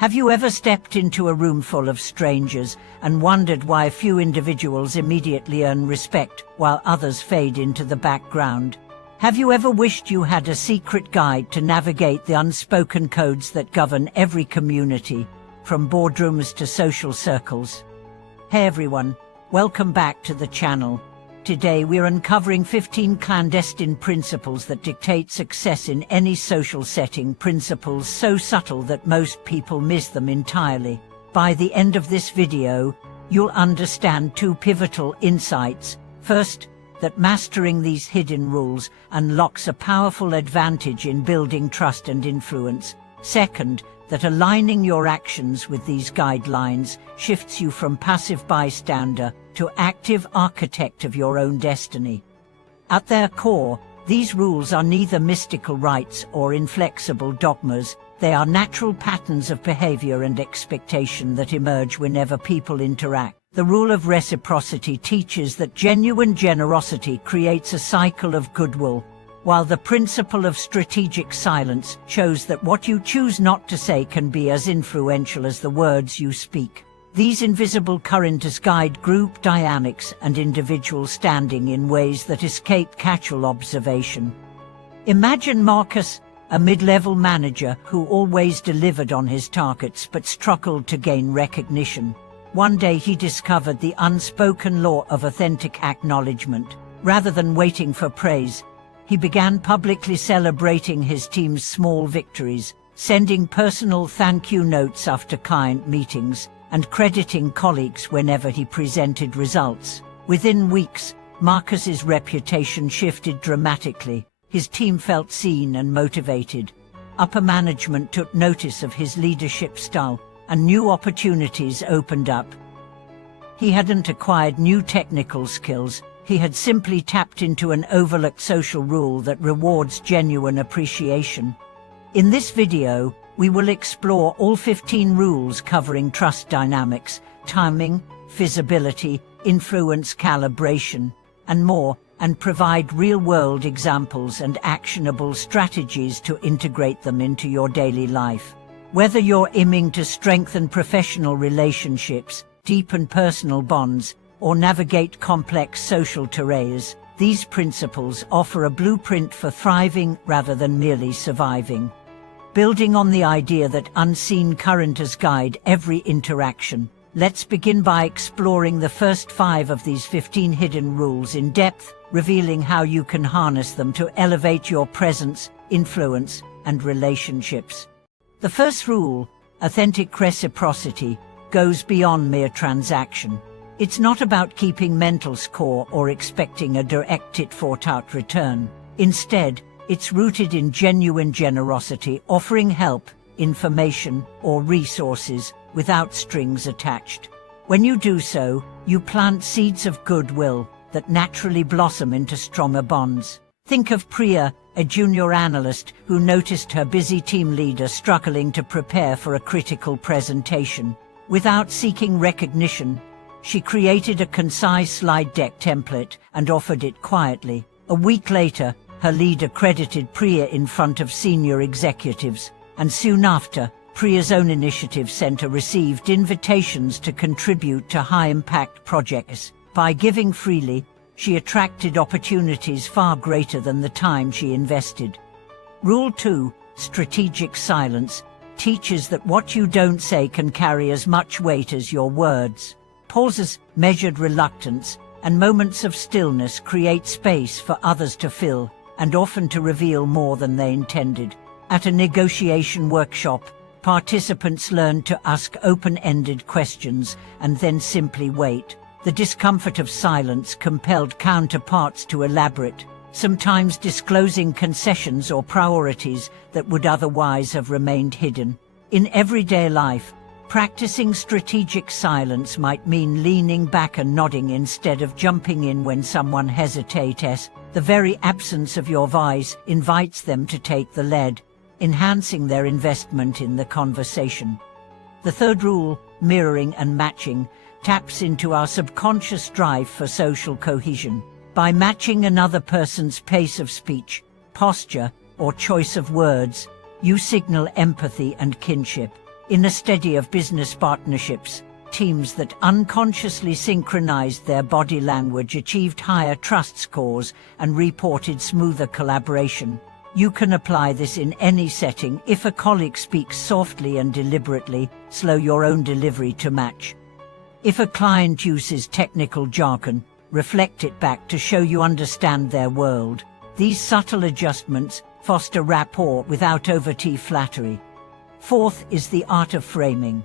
Have you ever stepped into a room full of strangers and wondered why a few individuals immediately earn respect while others fade into the background? Have you ever wished you had a secret guide to navigate the unspoken codes that govern every community, from boardrooms to social circles? Hey everyone, welcome back to the channel. Today we're uncovering 15 clandestine principles that dictate success in any social setting, principles so subtle that most people miss them entirely. By the end of this video, you'll understand two pivotal insights. First, that mastering these hidden rules unlocks a powerful advantage in building trust and influence. Second, that aligning your actions with these guidelines shifts you from passive bystander to active architect of your own destiny. At their core, these rules are neither mystical rites or inflexible dogmas. They are natural patterns of behavior and expectation that emerge whenever people interact. The rule of reciprocity teaches that genuine generosity creates a cycle of goodwill, while the principle of strategic silence shows that what you choose not to say can be as influential as the words you speak. These invisible currents guide group dynamics and individual standing in ways that escape casual observation. Imagine Marcus, a mid-level manager who always delivered on his targets but struggled to gain recognition. One day he discovered the unspoken law of authentic acknowledgement. Rather than waiting for praise, he began publicly celebrating his team's small victories, sending personal thank you notes after client meetings, and crediting colleagues whenever he presented results. Within weeks, Marcus's reputation shifted dramatically. His team felt seen and motivated. Upper management took notice of his leadership style, and new opportunities opened up. He hadn't acquired new technical skills. He had simply tapped into an overlooked social rule that rewards genuine appreciation. In this video, we will explore all 15 rules covering trust dynamics, timing, visibility, influence calibration, and more, and provide real-world examples and actionable strategies to integrate them into your daily life. Whether you're aiming to strengthen professional relationships, deepen personal bonds, or navigate complex social terrains, these principles offer a blueprint for thriving rather than merely surviving. Building on the idea that unseen currents guide every interaction, let's begin by exploring the first 5 of these 15 hidden rules in depth, revealing how you can harness them to elevate your presence, influence, and relationships. The first rule, authentic reciprocity, goes beyond mere transaction. It's not about keeping mental score or expecting a direct tit-for-tat return. Instead, it's rooted in genuine generosity, offering help, information, or resources without strings attached. When you do so, you plant seeds of goodwill that naturally blossom into stronger bonds. Think of Priya, a junior analyst who noticed her busy team leader struggling to prepare for a critical presentation. Without seeking recognition, she created a concise slide deck template and offered it quietly. A week later, her leader credited Priya in front of senior executives, and soon after, Priya's own initiative center received invitations to contribute to high-impact projects. By giving freely, she attracted opportunities far greater than the time she invested. Rule 2, strategic silence, teaches that what you don't say can carry as much weight as your words. Pauses, measured reluctance, and moments of stillness create space for others to fill, and often to reveal more than they intended. At a negotiation workshop, participants learned to ask open-ended questions and then simply wait. The discomfort of silence compelled counterparts to elaborate, sometimes disclosing concessions or priorities that would otherwise have remained hidden. In everyday life, practicing strategic silence might mean leaning back and nodding instead of jumping in when someone hesitates. The very absence of your voice invites them to take the lead, enhancing their investment in the conversation. The third rule, mirroring and matching, taps into our subconscious drive for social cohesion. By matching another person's pace of speech, posture, or choice of words, you signal empathy and kinship. In a study of business partnerships, teams that unconsciously synchronized their body language achieved higher trust scores and reported smoother collaboration. You can apply this in any setting. If a colleague speaks softly and deliberately, slow your own delivery to match. If a client uses technical jargon, reflect it back to show you understand their world. These subtle adjustments foster rapport without overt flattery. Fourth is the art of framing.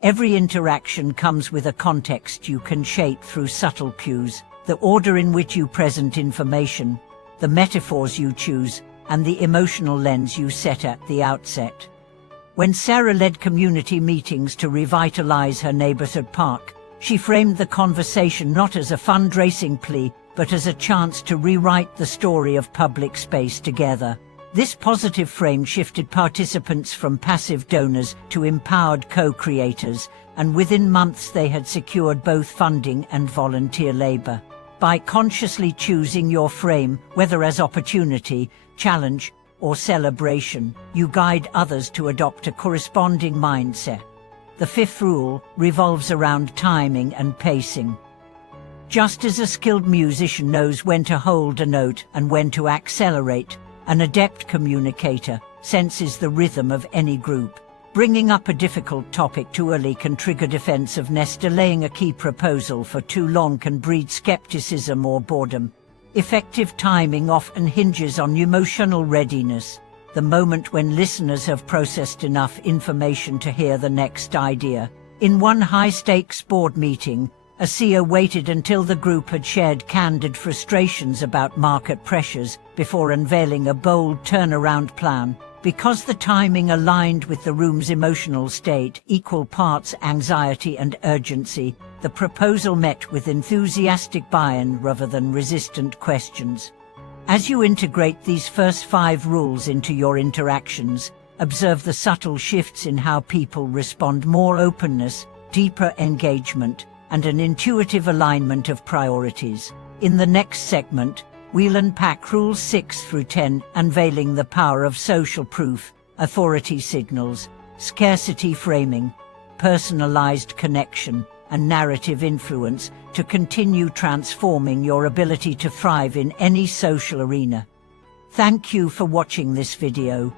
Every interaction comes with a context you can shape through subtle cues, the order in which you present information, the metaphors you choose, and the emotional lens you set at the outset. When Sarah led community meetings to revitalize her neighborhood park, she framed the conversation not as a fundraising plea, but as a chance to rewrite the story of public space together. This positive frame shifted participants from passive donors to empowered co-creators, and within months they had secured both funding and volunteer labor. By consciously choosing your frame, whether as opportunity, challenge, or celebration, you guide others to adopt a corresponding mindset. The fifth rule revolves around timing and pacing. Just as a skilled musician knows when to hold a note and when to accelerate, an adept communicator senses the rhythm of any group. Bringing up a difficult topic too early can trigger defensiveness. Delaying a key proposal for too long can breed skepticism or boredom. Effective timing often hinges on emotional readiness, the moment when listeners have processed enough information to hear the next idea. In one high-stakes board meeting, a CEO waited until the group had shared candid frustrations about market pressures before unveiling a bold turnaround plan. Because the timing aligned with the room's emotional state, equal parts anxiety and urgency, the proposal met with enthusiastic buy-in rather than resistant questions. As you integrate these first 5 rules into your interactions, observe the subtle shifts in how people respond: more openness, deeper engagement, and an intuitive alignment of priorities. In the next segment, we'll unpack rules 6 through 10, unveiling the power of social proof, authority signals, scarcity framing, personalized connection, and narrative influence to continue transforming your ability to thrive in any social arena. Thank you for watching this video.